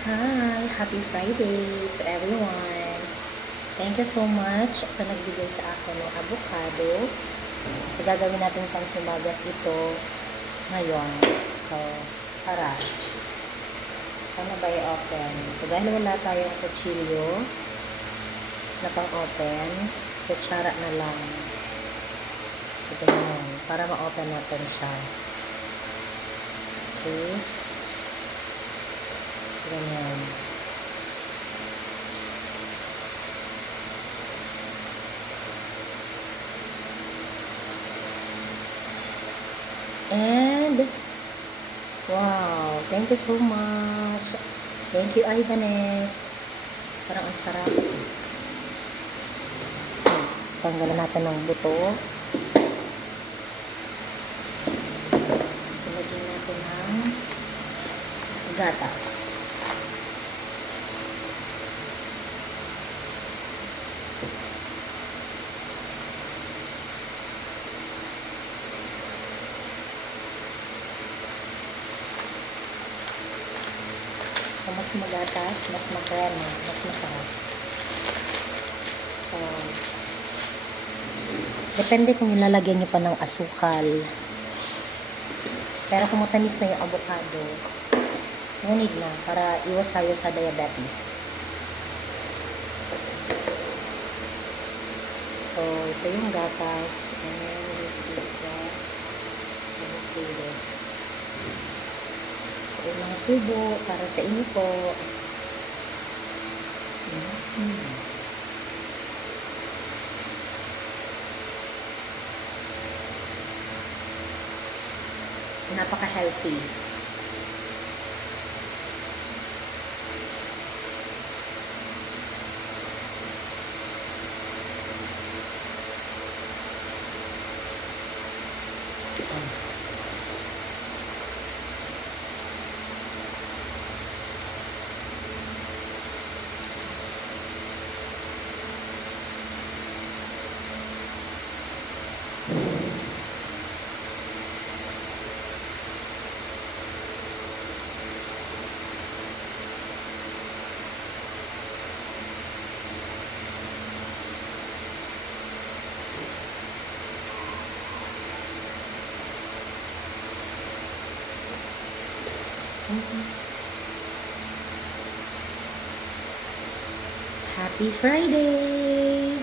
Hi! Happy Friday to everyone! Thank you so much sa nagbigay sa akin ng avocado. So, gagawin natin pang himagas ito ngayon. So, tara. Paano ba i-open? So, dahil wala tayong kutsilyo na pang-open, kutsara na lang. So, ganyan. Para ma-open natin siya. Okay. Ganyan. And, wow, thank you so much. Thank you, Ivanes. Parang ang sarap. Tanggalan natin ng buto. So, lagyan natin ng gatas. So, mas magatas, mas makrema, mas masarap. So, depende kung ilalagyan nyo pa ng asukal. Pero kung matamis na yung avocado, no need na para iwas tayo sa diabetes. So, ito yung gatas and this is the avocado. So, yung mga subo para sa inyo po. Napaka-healthy. Happy Friday!